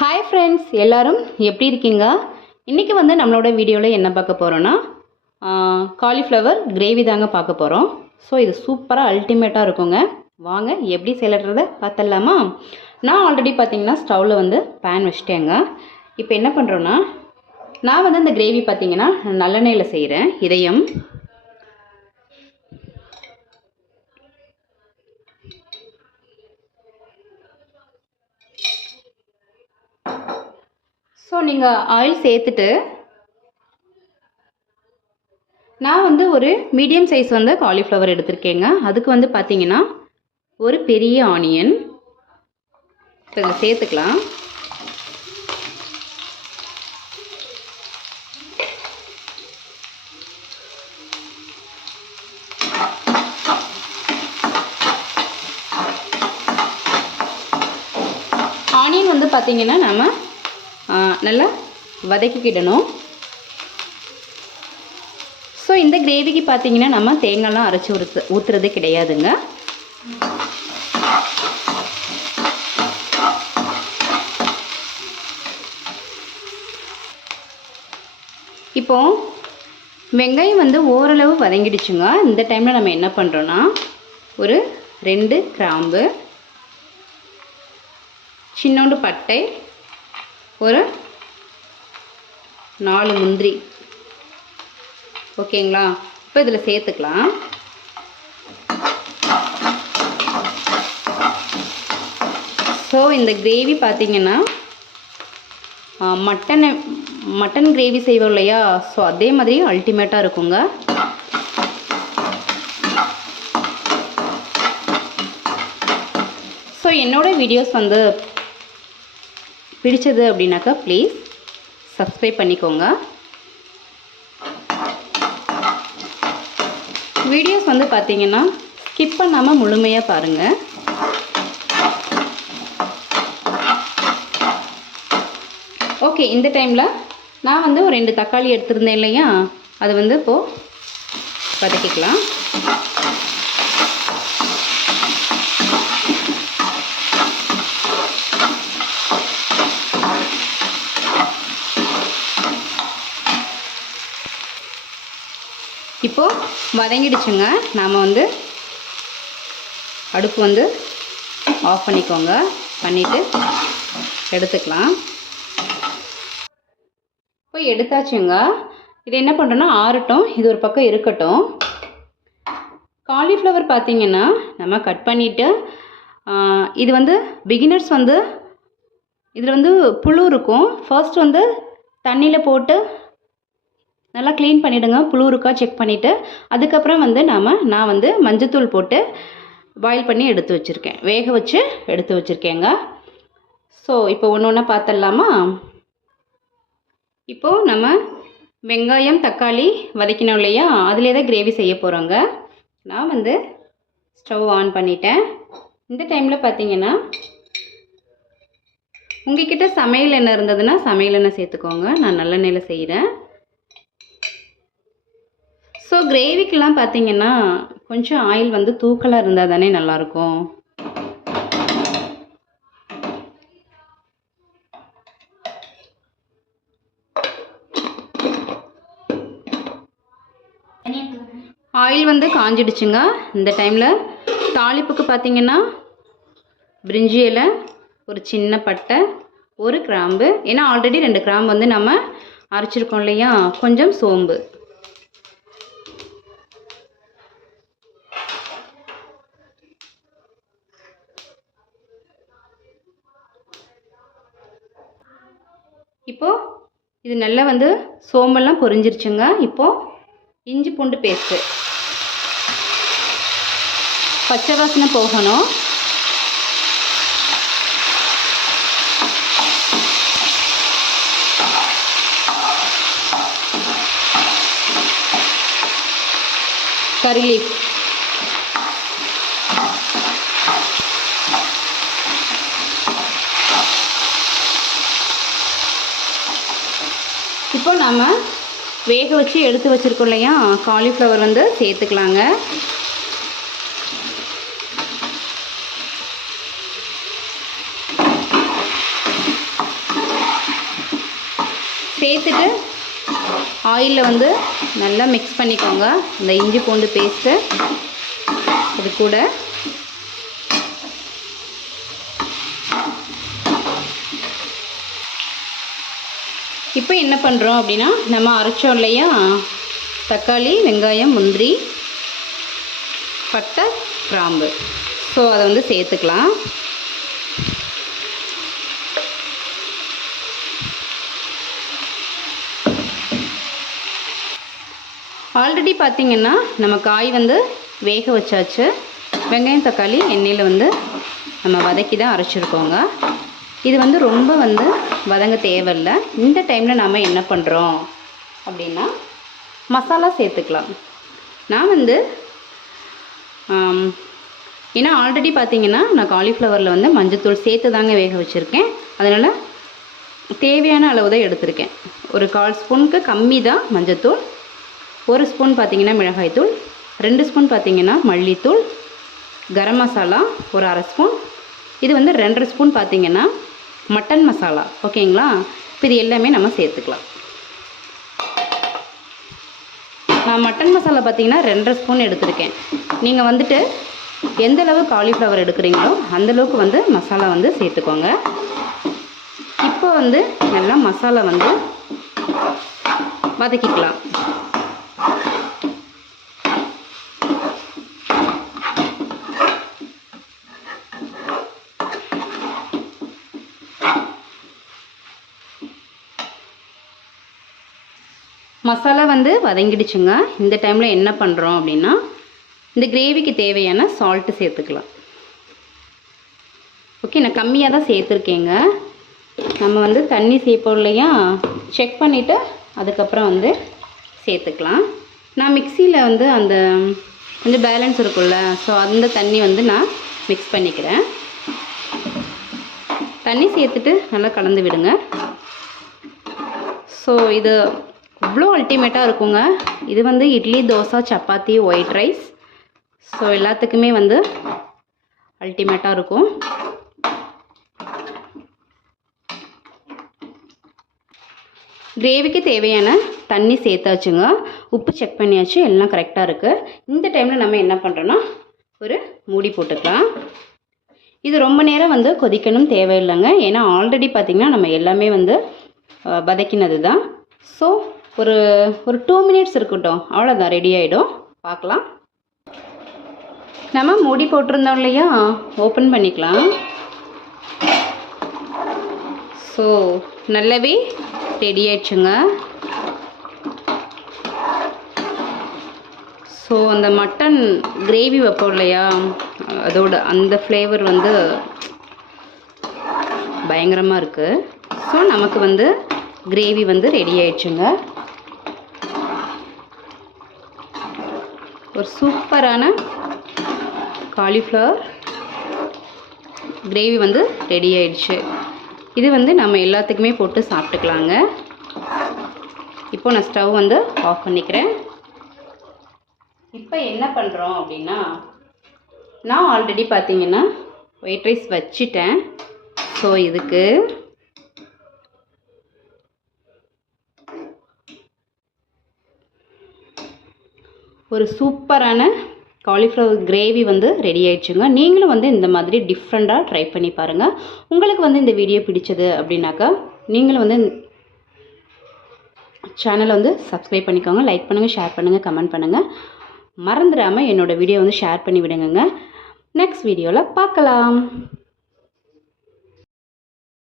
Hi friends எல்லோரும் எப்படி இருக்கீங்க? இன்றைக்கி வந்து நம்மளோட வீடியோவில் என்ன பார்க்க போகிறோன்னா காலிஃப்ளவர் கிரேவி தாங்க பார்க்க போகிறோம் ஸோ இது சூப்பராக அல்டிமேட்டாக இருக்குங்க. வாங்க எப்படி செயலடுறத பார்த்துடலாமா? நான் ஆல்ரெடி பார்த்தீங்கன்னா ஸ்டவ்வில் வந்து பேன் வச்சிட்டேங்க. இப்போ என்ன பண்ணுறோன்னா நான் வந்து இந்த கிரேவி பார்த்தீங்கன்னா நல்லெண்ணெயில் செய்கிறேன் இதயம் ஸோ நீங்கள் ஆயில் சேர்த்துட்டு நான் வந்து ஒரு மீடியம் சைஸ் வந்து காலிஃப்ளவர் எடுத்திருக்கேங்க. அதுக்கு வந்து பார்த்தீங்கன்னா ஒரு பெரிய ஆனியன் இப்போ சேர்த்துக்கலாம். ஆனியன் வந்து பார்த்தீங்கன்னா நம்ம நல்லா வதக்கிக்கிடணும். ஸோ இந்த கிரேவிக்கு பார்த்தீங்கன்னா நம்ம தேங்காய்லாம் அரைச்சி ஊற்று ஊற்றுறது கிடையாதுங்க. இப்போ வெங்காயம் வந்து ஓரளவு வதங்கிடுச்சுங்க. இந்த டைமில் நம்ம என்ன பண்ணுறோன்னா ஒரு ரெண்டு கிராம்பு சின்னோண்டு பட்டை ஒரு நாலு முந்திரி. ஓகேங்களா? இப்போ இதில் சேர்த்துக்கலாம். ஸோ இந்த கிரேவி பார்த்தீங்கன்னா மட்டனை மட்டன் கிரேவி செய்வோம் இல்லையா? ஸோ அதே மாதிரி அல்டிமேட்டாக இருக்குங்க. ஸோ என்னோடய வீடியோஸ் வந்து பிடிச்சது அப்படின்னாக்கா ப்ளீஸ் சப்ஸ்கிரைப் பண்ணிக்கோங்க. வீடியோஸ் வந்து பார்த்தீங்கன்னா ஸ்கிப் பண்ணாமல் முழுமையாக பாருங்கள் ஓகே இந்த டைமில் நான் வந்து ஒரு ரெண்டு தக்காளி எடுத்திருந்தேன் இல்லையா? அது வந்து இப்போது வதக்கிக்கலாம். இப்போது வதங்கிடுச்சுங்க. நாம் வந்து அடுப்பு வந்து ஆஃப் பண்ணிக்கோங்க. பண்ணிவிட்டு எடுத்துக்கலாம். இப்போ எடுத்தாச்சுங்க. இது என்ன பண்ணுறோன்னா ஆறட்டும். இது ஒரு பக்கம் இருக்கட்டும். காலிஃப்ளவர் பார்த்தீங்கன்னா நம்ம கட் பண்ணிவிட்டு இது வந்து பிகினர்ஸ் வந்து இதில் வந்து புழு இருக்கும். ஃபர்ஸ்ட் வந்து தண்ணியில் போட்டு நல்லா க்ளீன் பண்ணிவிடுங்க புழு இருக்கா செக் பண்ணிவிட்டு அதுக்கப்புறம் வந்து நாம் நான் வந்து மஞ்சத்தூள் போட்டு பாயில் பண்ணி எடுத்து வச்சுருக்கேன். வேக வச்சு எடுத்து வச்சுருக்கேங்க. ஸோ இப்போ ஒன்று ஒன்றா பார்த்துடலாமா இப்போது நம்ம வெங்காயம் தக்காளி வதக்கினோம் இல்லையா? அதிலே தான் கிரேவி செய்ய போகிறோங்க நான் வந்து ஸ்டவ் ஆன் பண்ணிட்டேன். இந்த டைமில் பார்த்தீங்கன்னா உங்ககிட்ட சமையல் எண்ணெய் இருந்ததுன்னா சமையல் எண்ணெய் சேர்த்துக்கோங்க. நான் நல்லெண்ணெயில் செய்கிறேன் ஸோ கிரேவிக்கெலாம் பார்த்தீங்கன்னா கொஞ்சம் ஆயில் வந்து தூக்கலாக இருந்தால் தானே நல்லாயிருக்கும் ஆயில் வந்து காஞ்சிடுச்சுங்க. இந்த டைமில் தாளிப்புக்கு பார்த்தீங்கன்னா பிரிஞ்சி இலை ஒரு சின்ன பட்டை ஒரு கிராம்பு. ஏன்னா ஆல்ரெடி ரெண்டு கிராம்பு வந்து நம்ம அரைச்சிருக்கோம் இல்லையா? கொஞ்சம் சோம்பு. இப்போது இது நல்லா வந்து சோம்பெல்லாம் பொரிஞ்சிருச்சுங்க. இப்போது இஞ்சி பூண்டு பேஸ்ட்டு பச்சை வாசனை போகணும். கறி லீஃப் இப்போ நம்ம வேக வச்சு எடுத்து வச்சுருக்கோம் இல்லையா? காலிஃப்ளவர் வந்து சேர்த்துக்கலாங்க. சேர்த்துட்டு ஆயிலில் வந்து நல்லா மிக்ஸ் பண்ணிக்கோங்க. இந்த இஞ்சி பூண்டு பேஸ்ட்டு அது கூட இப்போ என்ன பண்ணுறோம் அப்படின்னா நம்ம அரைச்சோம் இல்லையா? தக்காளி வெங்காயம் முந்திரி பட்டை கிராம்பு. ஸோ அதை வந்து சேர்த்துக்கலாம். ஆல்ரெடி பார்த்திங்கன்னா நம்ம காய் வந்து வேக வச்சாச்சு. வெங்காயம் தக்காளி எண்ணெயில் வந்து நம்ம வதக்கி தான் அரைச்சிருக்கோங்க. இது வந்து ரொம்ப வந்து வதங்க தேவையில்லை. இந்த டைமில் நாம் என்ன பண்ணுறோம் அப்படின்னா மசாலா சேர்த்துக்கலாம். நான் வந்து ஏன்னா ஆல்ரெடி பார்த்தீங்கன்னா நான் காலிஃப்ளவரில் வந்து மஞ்சத்தூள் சேர்த்து தாங்க வேக வச்சுருக்கேன். அதனால் தேவையான அளவு தான் எடுத்திருக்கேன். ஒரு கால் ஸ்பூனுக்கு கம்மி தான் மஞ்சத்தூள். ஒரு ஸ்பூன் பார்த்தீங்கன்னா மிளகாய்த்தூள். ரெண்டு ஸ்பூன் பார்த்தீங்கன்னா மல்லித்தூள். கரம் மசாலா ஒரு அரை ஸ்பூன். இது வந்து ரெண்டரை ஸ்பூன் பார்த்தீங்கன்னா மட்டன் மசாலா ஓகேங்களா? இப்போ இது எல்லாமே நம்ம சேர்த்துக்கலாம். நான் மட்டன் மசாலா பார்த்தீங்கன்னா ரெண்டரை ஸ்பூன் எடுத்திருக்கேன். நீங்கள் வந்துட்டு எந்த அளவு காலிஃப்ளவர் எடுக்கிறீங்களோ அந்த அளவுக்கு வந்து மசாலா வந்து சேர்த்துக்கோங்க. இப்போ வந்து நல்லா மசாலா வந்து வதக்கிக்கலாம். மசாலா வந்து வதங்கிடுச்சுங்க. இந்த டைமில் என்ன பண்ணுறோம் அப்படின்னா இந்த கிரேவிக்கு தேவையான சால்ட்டு சேர்த்துக்கலாம். ஓகே நான் கம்மியாக தான் சேர்த்துருக்கேங்க. நம்ம வந்து தண்ணி சேர்ப்போம் இல்லையா? செக் பண்ணிவிட்டு அதுக்கப்புறம் வந்து சேர்த்துக்கலாம். நான் மிக்சியில் வந்து அந்த கொஞ்சம் பேலன்ஸ் இருக்கும்ல ஸோ அந்த தண்ணி வந்து நான் மிக்ஸ் பண்ணிக்கிறேன். தண்ணி சேர்த்துட்டு நல்லா கலந்து விடுங்க. ஸோ இது அவ்வளோ அல்டிமேட்டாக இருக்குங்க. இது வந்து idli dosa chapati white rice so எல்லாத்துக்குமே வந்து அல்டிமேட்டாக இருக்கும். கிரேவிக்கு தேவையான தண்ணி சேர்த்தாச்சுங்க. உப்பு செக் பண்ணியாச்சு எல்லாம் கரெக்டாக இருக்குது இந்த டைமில் நம்ம என்ன பண்ணுறோன்னா ஒரு மூடி போட்டுக்கலாம். இது ரொம்ப நேரம் வந்து கொதிக்கணும் தேவையில்லைங்க. ஏன்னா ஆல்ரெடி பார்த்திங்கன்னா நம்ம எல்லாமே வந்து வதக்கினது தான் ஸோ ஒரு ஒரு டூ மினிட்ஸ் இருக்கட்டும். அவ்வளோதான் ரெடி ஆகிடும் பார்க்கலாம். நம்ம மூடி போட்டிருந்தோம் இல்லையா? ஓப்பன் பண்ணிக்கலாம். ஸோ நல்லாவே ரெடி ஆயிடுச்சுங்க. ஸோ அந்த மட்டன் கிரேவி வைப்போம் இல்லையா? அதோட அந்த ஃப்ளேவர் வந்து பயங்கரமாக இருக்குது ஸோ நமக்கு வந்து கிரேவி வந்து ரெடி ஆயிடுச்சுங்க. ஒரு சூப்பரான காலிஃப்ளவர் கிரேவி வந்து ரெடி ஆயிடுச்சு. இது வந்து நம்ம எல்லாத்துக்குமே போட்டு சாப்பிட்டுக்கலாங்க. இப்போ நான் ஸ்டவ் வந்து ஆஃப் பண்ணிக்கிறேன். இப்போ என்ன பண்ணுறோம் அப்படின்னா நான் ஆல்ரெடி பார்த்தீங்கன்னா ஒயிட் ரைஸ் வச்சிட்டேன். ஸோ இதுக்கு ஒரு சூப்பரான காலிஃப்ளவர் கிரேவி வந்து ரெடி ஆயிடுச்சுங்க. நீங்களும் வந்து இந்த மாதிரி டிஃப்ரெண்ட்டாக ட்ரை பண்ணி பாருங்கள் உங்களுக்கு வந்து இந்த வீடியோ பிடிச்சது அப்படின்னாக்கா நீங்களும் வந்து சேனலை வந்து சப்ஸ்கிரைப் பண்ணிக்கோங்க. லைக் பண்ணுங்கள் ஷேர் பண்ணுங்கள் கமெண்ட் பண்ணுங்கள் மறந்துடாமல் என்னோடய வீடியோ வந்து ஷேர் பண்ணி விடுங்கங்க. நெக்ஸ்ட் வீடியோவில் பார்க்கலாம்.